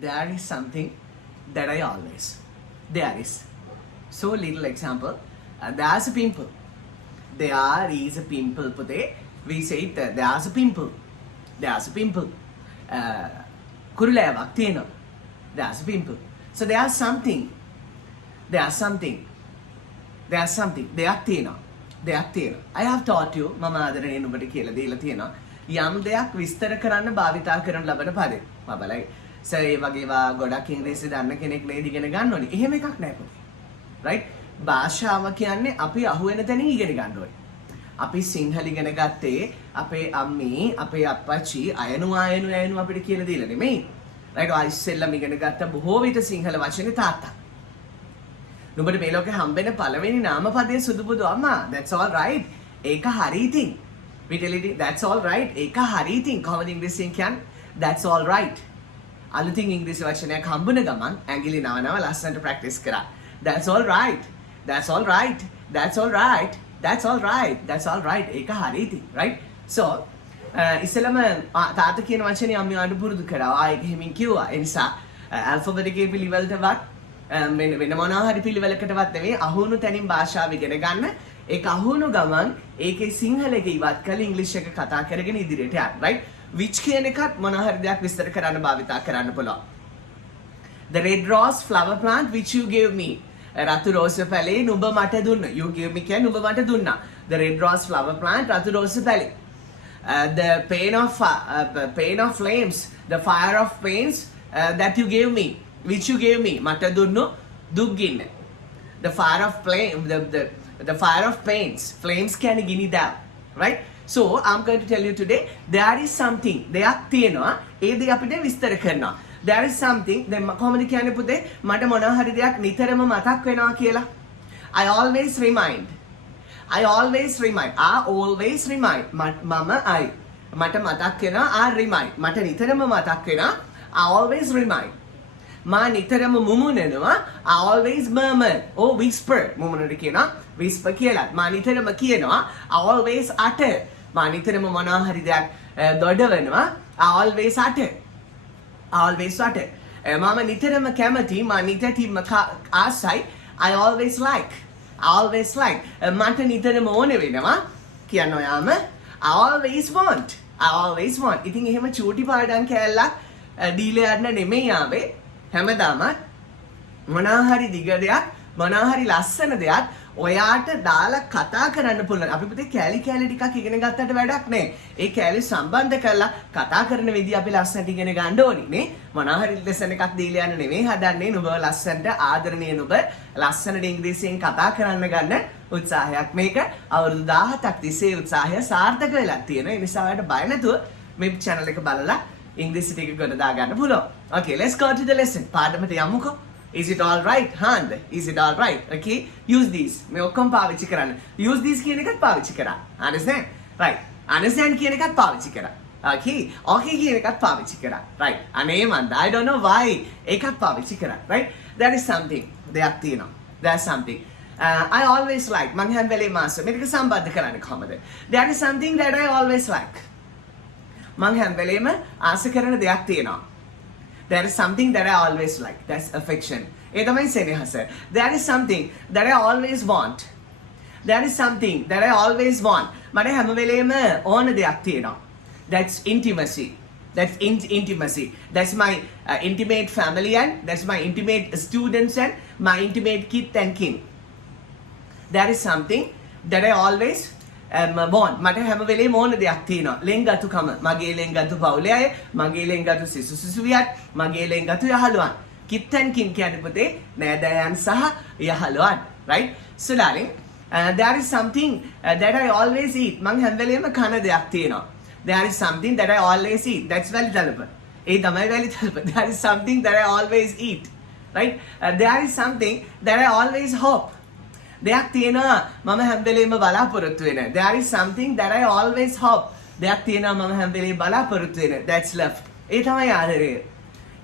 there is something that I always. There is. So little example. There's a pimple. There is a pimple. Pute. We say it. There's a pimple. There's a pimple. Kurulayak තියෙනවා. There's a pimple. So there's something. There's something. There's something. දෙයක් තියෙනවා. දෙයක් තියෙනවා. I have taught you. මම ආදරණීය නුඹට කියලා දීලා තියෙනවා. යම් දෙයක් විස්තර කරන්න භාවිතා කරන ලබන පදේ. මම බලයි. සර් ඒ වගේවා ගොඩක් ඉංග්‍රීසි දන්න කෙනෙක් නේද ඉගෙන ගන්න ඕනේ. එහෙම එකක් නැහැ පොතේ. right? භාෂාව කියන්නේ අපි අහුවෙන තැනින් ඉගෙන ගන්න ඕනේ. අපි සිංහල ඉගෙන ගත්තේ අපේ අම්මේ අපේ අප්පච්චි අයනු අපිට කියලා දීලා නෙමෙයි. right? ඔය ඉස්සෙල්ලම ඉගෙන ගත්ත බොහෝ විට සිංහල වචනේ තාත්තා. නුඹට මේ ලෝකේ හම්බෙන පළවෙනි නාමපදයේ සුදුබුදු අම්මා. That's all right. ඒක හරි ඉතින්. Vitality, that's all right. ඒක හරි ඉතින්. කොහොමද ඉංග්‍රීසියෙන් කියන්නේ? That's all right. අලුතින් ඉංග්‍රීසි වචනයක් හම්බුන ගමන් ඇඟිලි නවනව ලස්සනට ප්‍රැක්ටිස් කරා. That's all right. That's all right. That's all right. That's all right. That's all right. ඒක හරි ඉතින්. right? So ඉස්සෙල්ලම තාත්තා කියන වචනේ අම්මා අඬ පුරුදු කරා. ආයෙක හිමින් කිව්වා. ඒ නිසා ඇල්ෆබෙටිකේ පිළිවෙලටවත් වෙන මොනවා හරි පිළිවෙලකටවත් නෙවෙයි අහුණු තැනින් භාෂාව ඉගෙන ගන්න. ඒක අහුණු ගමන් ඒකේ සිංහලෙක ඉවත් කරලා ඉංග්‍රීසි එක කතා කරගෙන ඉදිරියට යන්න. right? which කියන එකත් මොනවා හරි දෙයක් විස්තර කරන්න භාවිතා කරන්න පුළුවන්. The red rose flower plant which you gave me. රතු රෝස පැලේ නුඹ මට දුන්නා. You gave me කියන්නේ නුඹ මට දුන්නා. The red rose flower plant රතු රෝස පැලේ. The pain of flames, the fire of pains that you gave me, which you gave me. මට දුන්නු දුක් ගින්න. The fire of flame, the fire of pains. Flames කියන්නේ ගිනි දා. right? So I'm going to tell you today there is something. දෙයක් තියෙනවා. ඒ දේ අපිට විස්තර කරනවා. There is something. දැන් කොහොමද කියන්නේ පුතේ? මට මොනවා හරි දෙයක් නිතරම මතක් වෙනවා කියලා. I always remind. I always remind. මම I. මට මතක් වෙනවා I remind. මට නිතරම මතක් වෙනවා I always remind. මා නිතරම මුමුණනවා I always murmur. Oh whisper. මුමුණට කියනවා whisper කියලා. මා නිතරම කියනවා I always utter. මා නිතරම මොනවා හරි දෙයක් දොඩවනවා I always utter. always utter. මම නිතරම කැමති මා නිතරම ආසයි I always like. I always like. මට නිතරම ඕන වෙනවා කියන්න ඔයාම I always want. I always want. ඉතින් එහෙම චූටි පාඩම් කෑල්ලක් ඩීලේ යන්න නෙමෙයි ආවේ. හැමදාම මොනවා හරි දිග දෙයක් මොනවා හරි ලස්සන දෙයක් ඔයාට දාලා කතා කරන්න පුළුවන්. අපි පුතේ කැලි ටිකක් ඉගෙන ගත්තට වැඩක් නෑ. ඒ කැලි සම්බන්ධ කරලා කතා කරන විදිය අපි ලස්සනට ඉගෙන ගන්න ඕනි නේ. මොනවා හරි ලෙසන් එකක් දීලා යන්න නෙමෙයි හදන්නේ. නුඹ ලස්සනට ආදරණීය නුඹ ලස්සනට ඉංග්‍රීසියෙන් කතා කරන්න ගන්න උත්සාහයක් මේක. අවුරුදු 17ක් තිස්සේ උත්සාහය සාර්ථක වෙලා තියෙනවා. ඒ නිසා ඔයාලට බය නැතුව මේ channel එක බලලා ඉංග්‍රීසි ටික ගොඩ දා ගන්න පුළුවන්. Okay, let's go to the lesson. පාඩමට යමුකෝ. Is it all right? Hand. Is it all right? Okay. Use these. මේ ඔක්කොම පාවිච්චි කරන්න. Use these කියන එකත් පාවිච්චි කරා. Understand? Right. Understand කියන එකත් පාවිච්චි කරා. Okay. Okay කියන එකත් පාවිච්චි කරා. Right. අනේ මන්ද. I don't know why. ඒකත් පාවිච්චි කරා. Right. There is something. දෙයක් තියෙනවා. There's something. I always like. මං හැම වෙලේම මාස මේක සම්බන්ධ කරන්නේ කොහමද? There is something that I always like. මං හැම වෙලේම ආස කරන දෙයක් තියෙනවා. There is something that I always like. That's affection. ඒ තමයි සෙනෙහස. There is something that I always want. There is something that I always want. මට හැම වෙලේම ඕන දෙයක් තියෙනවා. That's intimacy. That's intimacy. That's my intimate family and that's my intimate students and my intimate kith and kin. There is something that I always want. මට හැම වෙලේම ඕන දෙයක් තියෙනවා. ලෙන්ගතුකම. මගේ ලෙන්ගතු පවුලේ අය, මගේ ලෙන්ගතු සිසුවියත්, මගේ ලෙන්ගතු යහළුවන්. කිත්තන් කින් කියන්නේ පුතේ නෑදෑයන් සහ යහළුවන්. right? So darling, there is something that I always eat. මං හැම වෙලේම කන දෙයක් තියෙනවා. There is something that I always eat. That's වැලි තලප. ඒ තමයි වැලි තලප. There is something that I always eat. right? There is something that I always hope. දෙයක් තියෙනවා මම හැම වෙලේම බලාපොරොත්තු වෙන. There is something that I always hope. දෙයක් තියෙනවා මම හැම වෙලේම බලාපොරොත්තු වෙන. That's love. ඒ තමයි ආදරය.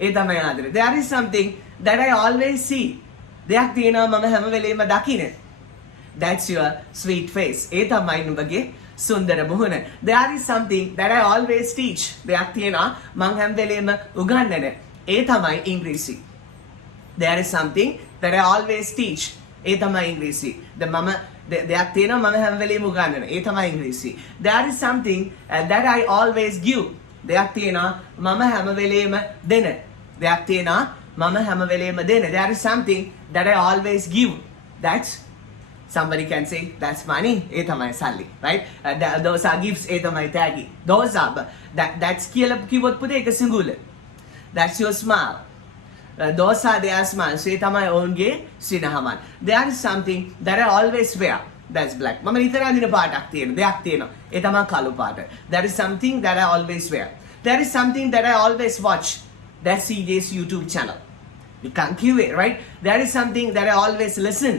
ඒ තමයි ආදරය. There is something that I always see. දෙයක් තියෙනවා මම හැම වෙලේම දකින. That's your sweet face. ඒ තමයි නුඹගේ සුන්දර මුහුණ. There is something that I always teach. දෙයක් තියෙනවා මං හැම වෙලේම උගන්වන. ඒ තමයි ඉංග්‍රීසි. There is something that I always teach. ඒ තමයි ඉංග්‍රීසි. දෙයක් තියෙනවා මම හැම වෙලේම උගන්වන. ඒ තමයි ඉංග්‍රීසි. There is something that I always give. දෙයක් තියෙනවා මම හැම වෙලේම දෙන. දෙයක් තියෙනවා මම හැම වෙලේම දෙන. There is something that I always give. That's somebody can say that's money. ඒ තමයි සල්ලි. Right? Those are gifts. ඒ තමයි තෑගි. Those are that's කියලා කිව්වොත් පුතේ ඒක සිංගුල. That's your smile. Those are their smiles. ඒ තමයි ඔවුන්ගේ සිනහමන්. There is something that I always wear. That's black. මම නිතර අඳින පාටක් තියෙන දෙයක් තියෙනවා. ඒ තමයි කළු පාට. There is something that I always wear. There is something that I always watch. That's CJ's YouTube channel. You can't kill it, right? There is something that I always listen.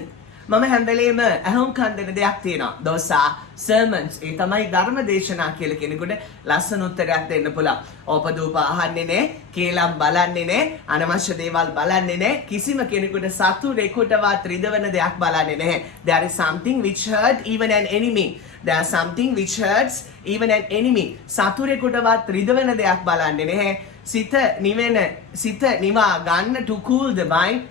මම හැම වෙලේම අහුම්කන් දෙන දෙයක් තියෙනවා. Those are sermons. ඒ තමයි ධර්ම දේශනා කියලා කෙනෙකුට ලස්සන උත්තරයක් දෙන්න පුළුවන්. ඕපදූප අහන්නේ නැහැ, කේලම් බලන්නේ නැහැ, අනවශ්‍ය දේවල් බලන්නේ නැහැ. කිසිම කෙනෙකුට සතුරෙකුටවත් රිදවන දෙයක් බලන්නේ නැහැ. There is something which hurt even an enemy. There is something which hurts even an enemy. සතුරෙකුටවත් රිදවන දෙයක් බලන්නේ නැහැ. සිත නිවා ගන්න to cool the mind,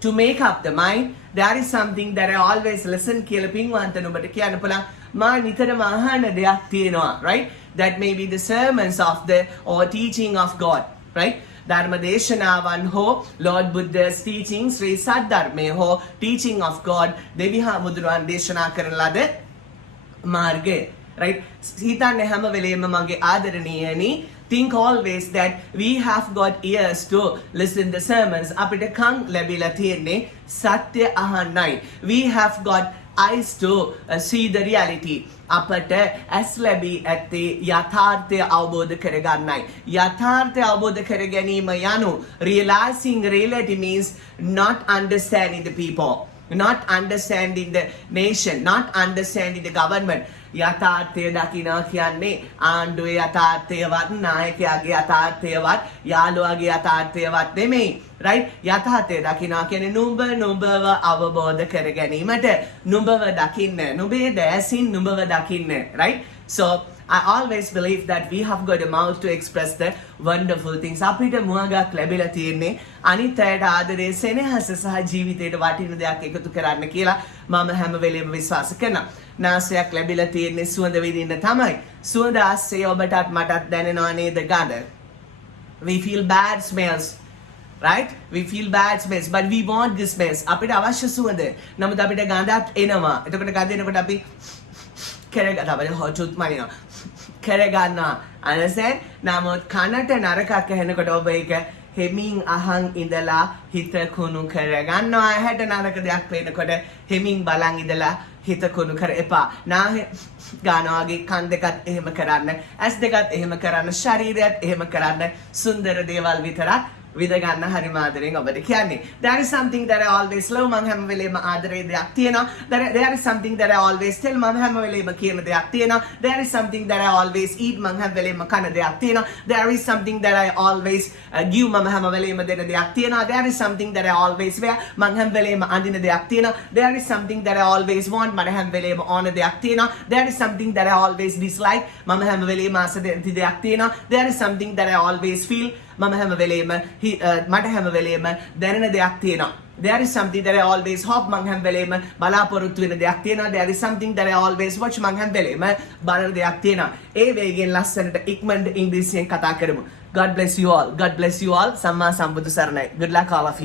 to make up the mind. There is something that I always listen කියලා පින්වන්තන ඔබට කියන්න පුළුවන්. මා නිතරම අහන දෙයක් තියෙනවා, right? That may be the sermons of the or teaching of God, right? ධර්ම දේශනාවන් හෝ Lord Buddha's teaching ශ්‍රී සද්ධර්මය හෝ teaching of God දෙවි හාමුදුරුවන් දේශනා කරන ලද මාර්ගය, right? හිතන්නේ හැම වෙලේම මගේ ආදරණීයනි, think always that we have got ears to listen the sermons. අපිට කන් ලැබිලා තියෙන්නේ සත්‍ය අහන්නයි. We have got eyes to see the reality. අපට ඇස් ලැබී ඇත්තේ යථාර්ථය අවබෝධ කරගන්නයි. යථාර්ථය අවබෝධ කර ගැනීම යනු realizing reality means not understanding the people, not understanding the nation, not understanding the government. යථාර්ථය දකිනවා කියන්නේ ආණ්ඩුවේ යථාර්ථයවත් නායකයාගේ යථාර්ථයවත් යාළුවාගේ යථාර්ථයවත් නෙමෙයි, right? යථාර්ථය දකිනවා කියන්නේ නුඹව අවබෝධ කර ගැනීමට නුඹව දකින්න, නුඹේ දැසින් නුඹව දකින්න, right? So I always believe that we have got a mouth to express the wonderful things. අපිට මුවගක් ලැබිලා තියෙන්නේ අනිත් අයට ආදරේ, සෙනෙහස සහ ජීවිතයට වටින දෙයක් එකතු කරන්න කියලා මම හැම වෙලේම විශ්වාස කරනවා. නාසයක් ලැබිලා තියෙන්නේ සුවඳ විඳින්න තමයි. සුවඳ ආස්සේ ඔබටත් මටත් දැනෙනවා නේද ගඳ? We feel bad smells, right? We feel bad smells, but we want the smells. අපිට අවශ්‍ය සුවඳ. නමුත් අපිට ගඳක් එනවා. එතකොට ගඳ එනකොට අපි කරගන්නවා, හොචුත් මනිනවා. කරගන්නවා. understand? නමුත් කනට නරකක් ඇහෙනකොට ඔබ ඒක හෙමින් අහන් ඉඳලා හිත කුණු කරගන්නවා. ඇහැට නරක දෙයක් පේනකොට හෙමින් බලන් ඉඳලා හිත කුණු කර එපා. නාහේ ගානවාගේ කන් දෙකත් එහෙම කරන්න, ඇස් දෙකත් එහෙම කරන්න, ශරීරයත් එහෙම කරන්න. සුන්දර දේවල් විතරක් විඳ ගන්න හරිම ආදරෙන් ඔබට කියන්නේ. There is something that I always love. මම හැම වෙලේම ආදරේ දෙයක් තියෙනවා. There is something that I always tell. මම හැම වෙලේම කියන දෙයක් තියෙනවා. There is something that I always eat. මම හැම වෙලේම කන දෙයක් තියෙනවා. There is something that I always give. මම හැම වෙලේම දෙන දෙයක් තියෙනවා. There is something that I always wear. මම හැම වෙලේම අඳින දෙයක් තියෙනවා. There is something that I always want. මම හැම වෙලේම ඕන දෙයක් තියෙනවා. There is something that I always dislike. මම හැම වෙලේම ආස දෙයක් තියෙනවා. There is something that I always feel. මම හැම වෙලේම මට හැම වෙලේම දැනෙන දෙයක් තියෙනවා. There is something that I always hope. මං හැම වෙලේම බලාපොරොත්තු වෙන දෙයක් තියෙනවා. There is something that I always watch. මං හැම වෙලේම බලන දෙයක් තියෙනවා. ඒ වේගෙන් ලස්සනට ඉක්මනට ඉංග්‍රීසියෙන් කතා කරමු. God bless you all. God bless you all. සම්මා සම්බුදු සරණයි. Good luck all of you.